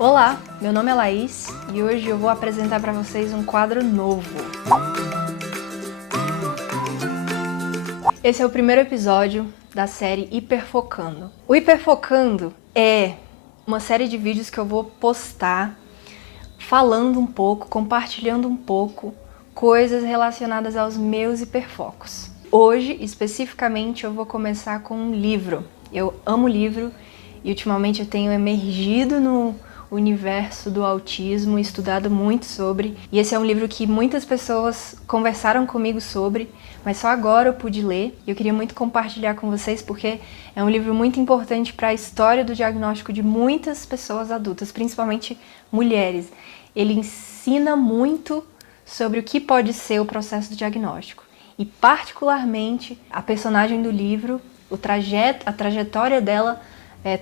Olá, meu nome é Laís e hoje eu vou apresentar para vocês um quadro novo. Esse é o primeiro episódio da série Hiperfocando. O Hiperfocando é uma série de vídeos que eu vou postar falando um pouco, compartilhando um pouco coisas relacionadas aos meus hiperfocos. Hoje, especificamente, eu vou começar com um livro. Eu amo livro e ultimamente eu tenho emergido no universo do autismo, estudado muito sobre. E esse é um livro que muitas pessoas conversaram comigo sobre, mas só agora eu pude ler. E eu queria muito compartilhar com vocês porque é um livro muito importante para a história do diagnóstico de muitas pessoas adultas, principalmente mulheres. Ele ensina muito sobre o que pode ser o processo do diagnóstico. E particularmente a personagem do livro, a trajetória dela,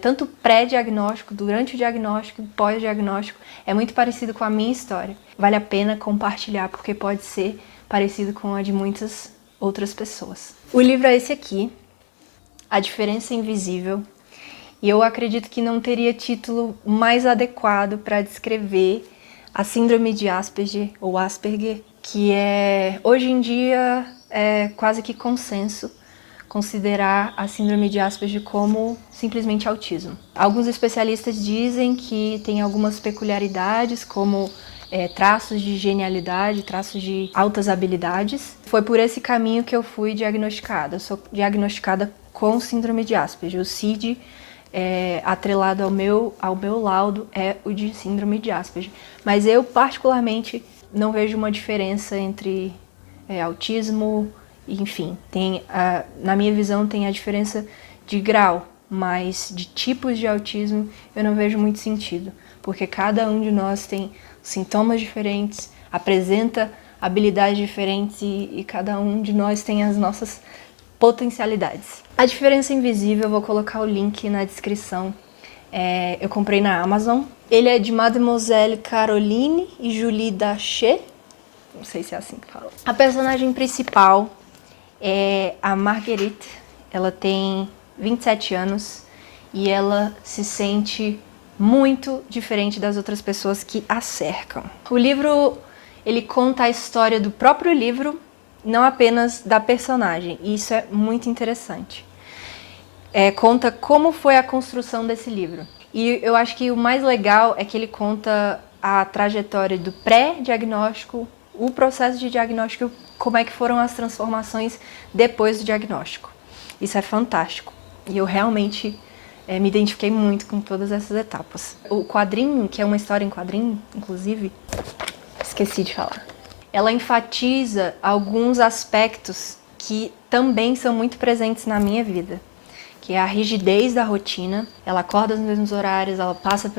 tanto pré-diagnóstico, durante o diagnóstico e pós-diagnóstico, é muito parecido com a minha história. Vale a pena compartilhar porque pode ser parecido com a de muitas outras pessoas. O livro é esse aqui, A Diferença Invisível, e eu acredito que não teria título mais adequado para descrever a síndrome de Asperger ou Asperger, que hoje em dia é quase que consenso considerar a síndrome de Asperger como simplesmente autismo. Alguns especialistas dizem que tem algumas peculiaridades, como traços de genialidade, traços de altas habilidades. Foi por esse caminho que eu fui diagnosticada. Eu sou diagnosticada com síndrome de Asperger. O CID, atrelado ao meu laudo, é o de síndrome de Asperger. Mas eu, particularmente, não vejo uma diferença entre autismo, enfim, na minha visão tem a diferença de grau, mas de tipos de autismo eu não vejo muito sentido, porque cada um de nós tem sintomas diferentes, apresenta habilidades diferentes e cada um de nós tem as nossas potencialidades. A Diferença Invisível, eu vou colocar o link na descrição. Eu comprei na Amazon. Ele é de Mademoiselle Caroline e Julie Dachet. Não sei se é assim que fala. A personagem principal é a Marguerite. Ela tem 27 anos e ela se sente muito diferente das outras pessoas que a cercam. O livro, ele conta a história do próprio livro, não apenas da personagem, e isso é muito interessante. Conta como foi a construção desse livro. E eu acho que o mais legal é que ele conta a trajetória do pré-diagnóstico, o processo de diagnóstico, como é que foram as transformações depois do diagnóstico. Isso é fantástico. E eu realmente me identifiquei muito com todas essas etapas. O quadrinho, que é uma história em quadrinho, inclusive, esqueci de falar. Ela enfatiza alguns aspectos que também são muito presentes na minha vida, que é a rigidez da rotina. Ela acorda nos mesmos horários, ela passa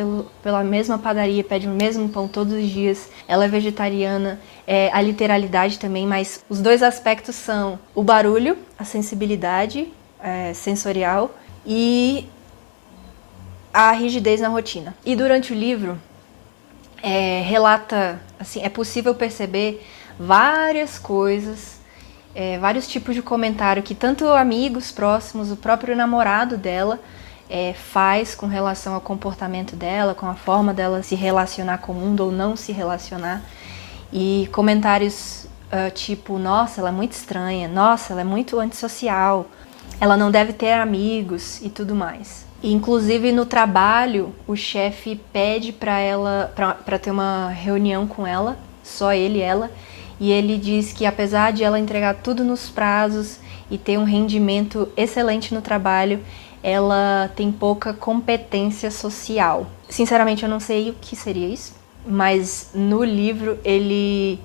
pela mesma padaria, pede o mesmo pão todos os dias, ela é vegetariana, a literalidade também, mas os dois aspectos são o barulho, a sensibilidade sensorial e a rigidez na rotina. E durante o livro, relata, assim, é possível perceber várias coisas, vários tipos de comentário que tanto amigos próximos, o próprio namorado dela faz com relação ao comportamento dela, com a forma dela se relacionar com o mundo ou não se relacionar. E comentários tipo, nossa, ela é muito estranha, nossa, ela é muito antissocial, ela não deve ter amigos e tudo mais. E, inclusive no trabalho, o chefe pede para ter uma reunião com ela, só ele e ela, e ele diz que apesar de ela entregar tudo nos prazos e ter um rendimento excelente no trabalho, ela tem pouca competência social. Sinceramente, eu não sei o que seria isso, mas no livro ele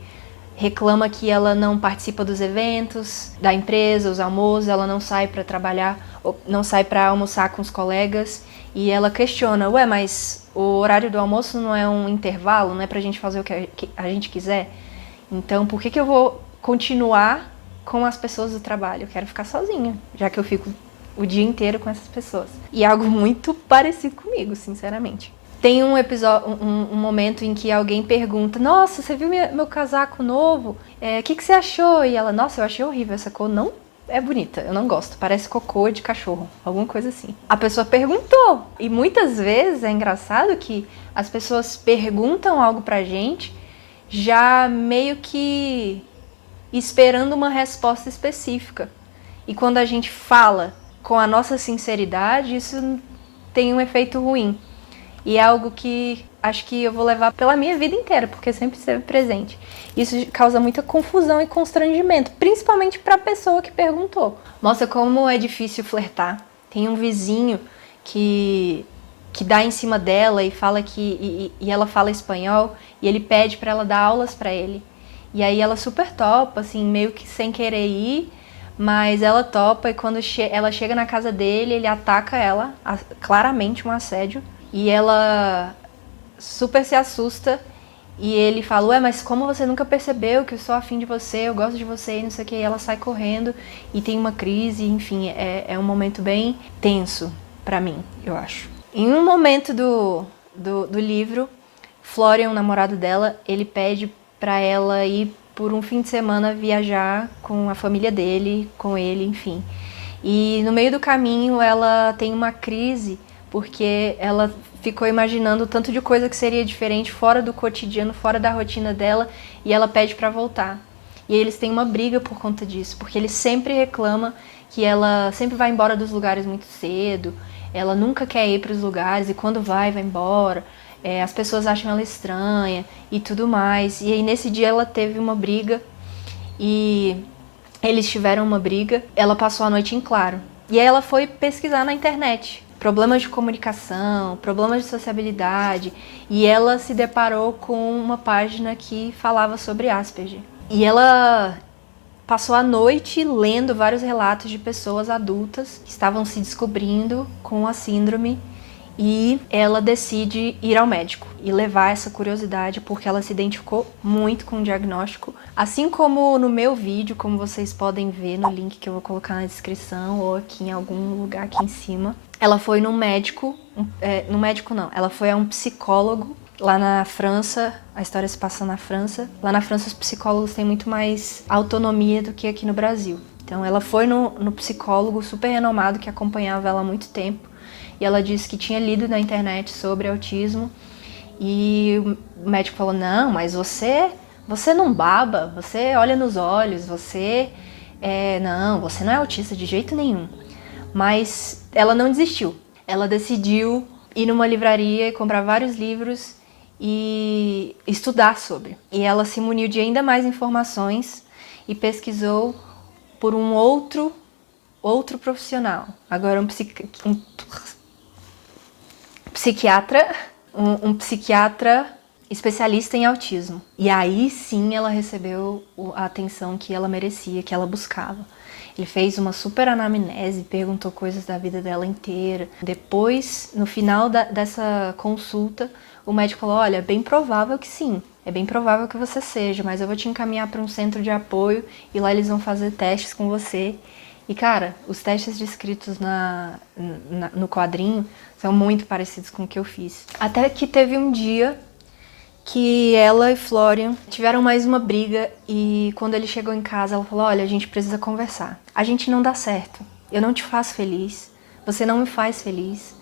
reclama que ela não participa dos eventos da empresa, os almoços, ela não sai para trabalhar, não sai para almoçar com os colegas, e ela questiona, mas o horário do almoço não é um intervalo, não é pra gente fazer o que a gente quiser? Então por que eu vou continuar com as pessoas do trabalho? Eu quero ficar sozinha, já que eu fico o dia inteiro com essas pessoas. E é algo muito parecido comigo, sinceramente. Tem um episódio, um momento em que alguém pergunta, nossa, você viu meu casaco novo? O que você achou? E ela, nossa, eu achei horrível essa cor, não é bonita, eu não gosto, parece cocô de cachorro, alguma coisa assim. A pessoa perguntou, e muitas vezes é engraçado que as pessoas perguntam algo pra gente já meio que esperando uma resposta específica. E quando a gente fala com a nossa sinceridade, isso tem um efeito ruim. E é algo que acho que eu vou levar pela minha vida inteira, porque sempre esteve presente. Isso causa muita confusão e constrangimento, principalmente para a pessoa que perguntou. Mostra como é difícil flertar. Tem um vizinho que dá em cima dela e fala e ela fala espanhol e ele pede para ela dar aulas para ele. E aí ela super topa, assim, meio que sem querer ir, mas ela topa e quando ela chega na casa dele, ele ataca ela, claramente um assédio. E ela super se assusta e ele fala, ué, mas como você nunca percebeu que eu sou afim de você, eu gosto de você e não sei o que. E ela sai correndo e tem uma crise, enfim, é um momento bem tenso pra mim, eu acho. Em um momento do livro, Florian, o namorado dela, ele pede pra ela ir por um fim de semana viajar com a família dele, com ele, enfim. E no meio do caminho ela tem uma crise porque ela ficou imaginando o tanto de coisa que seria diferente fora do cotidiano, fora da rotina dela, e ela pede pra voltar. E aí eles têm uma briga por conta disso, porque ele sempre reclama que ela sempre vai embora dos lugares muito cedo, ela nunca quer ir pros lugares e quando vai embora. As pessoas acham ela estranha e tudo mais. E aí nesse dia ela teve uma briga e eles tiveram uma briga, ela passou a noite em claro. E aí ela foi pesquisar na internet problemas de comunicação, problemas de sociabilidade, e ela se deparou com uma página que falava sobre Asperger. E ela passou a noite lendo vários relatos de pessoas adultas que estavam se descobrindo com a síndrome e ela decide ir ao médico e levar essa curiosidade porque ela se identificou muito com o diagnóstico. Assim como no meu vídeo, como vocês podem ver no link que eu vou colocar na descrição ou aqui em algum lugar aqui em cima, ela foi no médico, no médico não, ela foi a um psicólogo lá na França, a história se passa na França. Lá na França os psicólogos têm muito mais autonomia do que aqui no Brasil. Então ela foi no psicólogo super renomado que acompanhava ela há muito tempo. E ela disse que tinha lido na internet sobre autismo. E o médico falou, não, mas você não baba, você olha nos olhos, não, você não é autista de jeito nenhum. Mas ela não desistiu. Ela decidiu ir numa livraria e comprar vários livros e estudar sobre. E ela se muniu de ainda mais informações e pesquisou por um outro profissional. Agora um psiquiatra, um psiquiatra especialista em autismo. E aí sim ela recebeu a atenção que ela merecia, que ela buscava. Ele fez uma super anamnese, perguntou coisas da vida dela inteira. Depois, no final dessa consulta, o médico falou, olha, é bem provável que sim, é bem provável que você seja, mas eu vou te encaminhar para um centro de apoio e lá eles vão fazer testes com você. E cara, os testes descritos no quadrinho são muito parecidos com o que eu fiz. Até que teve um dia que ela e Florian tiveram mais uma briga e quando ele chegou em casa ela falou, olha, a gente precisa conversar. A gente não dá certo, eu não te faço feliz, você não me faz feliz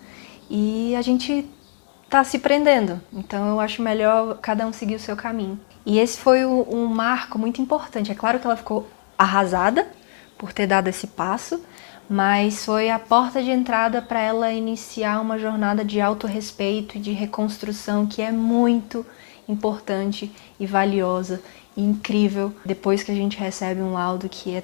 e a gente tá se prendendo, então eu acho melhor cada um seguir o seu caminho. E esse foi um marco muito importante. É claro que ela ficou arrasada por ter dado esse passo, mas foi a porta de entrada para ela iniciar uma jornada de autorrespeito e de reconstrução que é muito importante e valiosa e incrível depois que a gente recebe um laudo que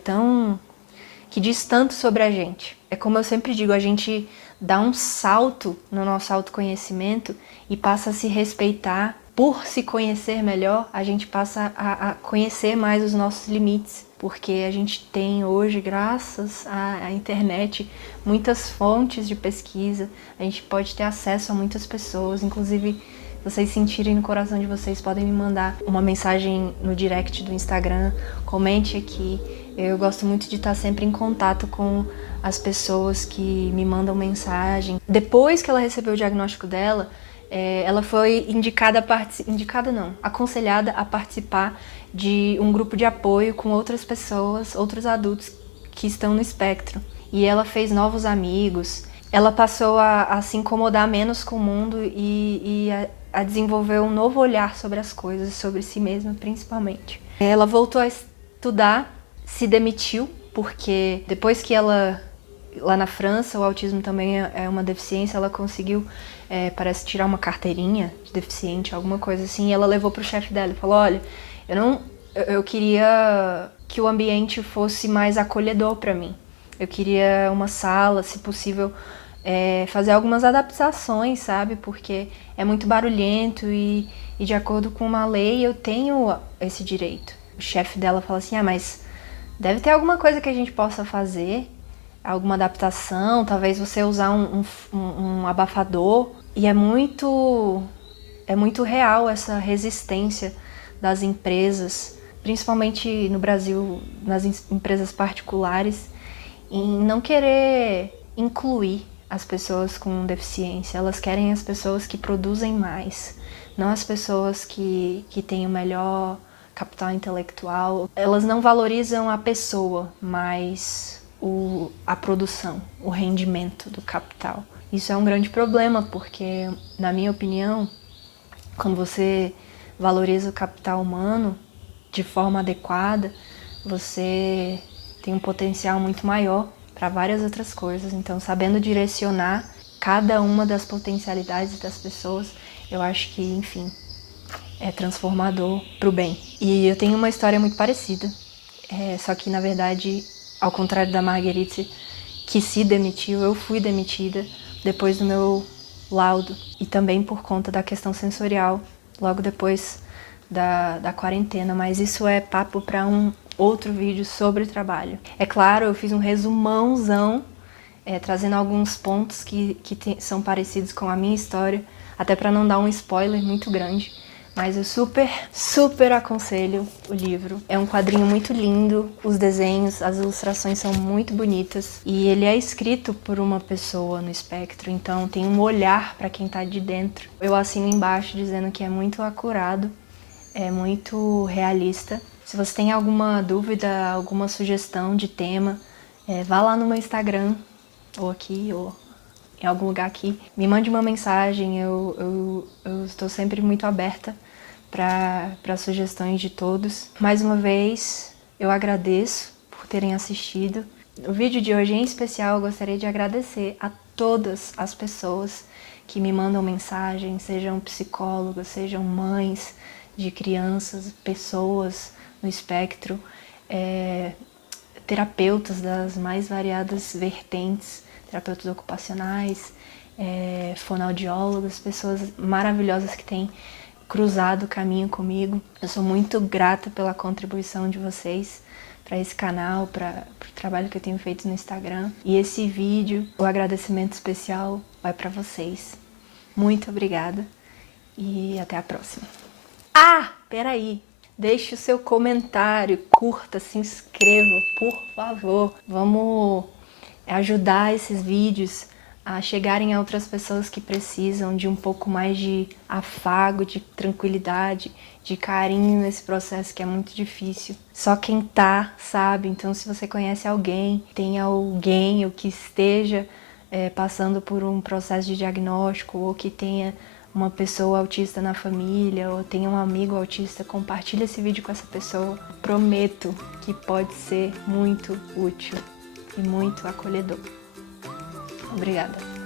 diz tanto sobre a gente. É como eu sempre digo, a gente dá um salto no nosso autoconhecimento e passa a se respeitar. Por se conhecer melhor, a gente passa a conhecer mais os nossos limites, porque a gente tem hoje, graças à internet, muitas fontes de pesquisa, a gente pode ter acesso a muitas pessoas, inclusive vocês sentirem no coração de vocês, podem me mandar uma mensagem no direct do Instagram, comente aqui. Eu gosto muito de estar sempre em contato com as pessoas que me mandam mensagem. Depois que ela recebeu o diagnóstico dela, ela foi aconselhada a participar de um grupo de apoio com outras pessoas, outros adultos que estão no espectro. E ela fez novos amigos, ela passou a se incomodar menos com o mundo e a desenvolver um novo olhar sobre as coisas, sobre si mesma principalmente. Ela voltou a estudar, se demitiu, porque depois que ela, lá na França, o autismo também é uma deficiência, ela conseguiu, parece, tirar uma carteirinha de deficiente, alguma coisa assim, e ela levou pro chefe dela e falou, olha, eu queria que o ambiente fosse mais acolhedor para mim. Eu queria uma sala, se possível, fazer algumas adaptações, sabe? Porque é muito barulhento e de acordo com uma lei eu tenho esse direito. O chefe dela fala assim, mas deve ter alguma coisa que a gente possa fazer, alguma adaptação, talvez você usar um abafador. E é muito real essa resistência das empresas, principalmente no Brasil, nas empresas particulares, em não querer incluir as pessoas com deficiência. Elas querem as pessoas que produzem mais, não as pessoas que têm o melhor capital intelectual. Elas não valorizam a pessoa, mas a produção, o rendimento do capital. Isso é um grande problema, porque, na minha opinião, quando você valoriza o capital humano de forma adequada, você tem um potencial muito maior para várias outras coisas. Então, sabendo direcionar cada uma das potencialidades das pessoas, eu acho que, enfim, é transformador para o bem. E eu tenho uma história muito parecida, só que, na verdade, ao contrário da Marguerite, que se demitiu, eu fui demitida depois do meu laudo e também por conta da questão sensorial, logo depois da quarentena, mas isso é papo para um outro vídeo sobre trabalho. É claro, eu fiz um resumãozão, trazendo alguns pontos que são parecidos com a minha história, até para não dar um spoiler muito grande, mas eu super aconselho o livro. É um quadrinho muito lindo, os desenhos, as ilustrações são muito bonitas e ele é escrito por uma pessoa no espectro, então tem um olhar para quem tá de dentro. Eu assino embaixo dizendo que é muito acurado, é muito realista. Se você tem alguma dúvida, alguma sugestão de tema, vá lá no meu Instagram, ou aqui, ou em algum lugar aqui. Me mande uma mensagem, eu estou sempre muito aberta para sugestões de todos. Mais uma vez, eu agradeço por terem assistido. No vídeo de hoje, em especial, eu gostaria de agradecer a todas as pessoas que me mandam mensagem, sejam psicólogos, sejam mães de crianças, pessoas no espectro, terapeutas das mais variadas vertentes, terapeutas ocupacionais, fonoaudiólogos, pessoas maravilhosas que têm cruzado o caminho comigo. Eu sou muito grata pela contribuição de vocês para esse canal, para o trabalho que eu tenho feito no Instagram. E esse vídeo, o agradecimento especial vai para vocês. Muito obrigada e até a próxima. Ah, peraí! Deixe o seu comentário, curta, se inscreva, por favor. Vamos ajudar esses vídeos a chegarem a outras pessoas que precisam de um pouco mais de afago, de tranquilidade, de carinho nesse processo que é muito difícil. Só quem tá sabe, então se você conhece alguém, tem alguém ou que esteja passando por um processo de diagnóstico ou que tenha uma pessoa autista na família ou tenha um amigo autista, compartilha esse vídeo com essa pessoa. Prometo que pode ser muito útil e muito acolhedor. Obrigada.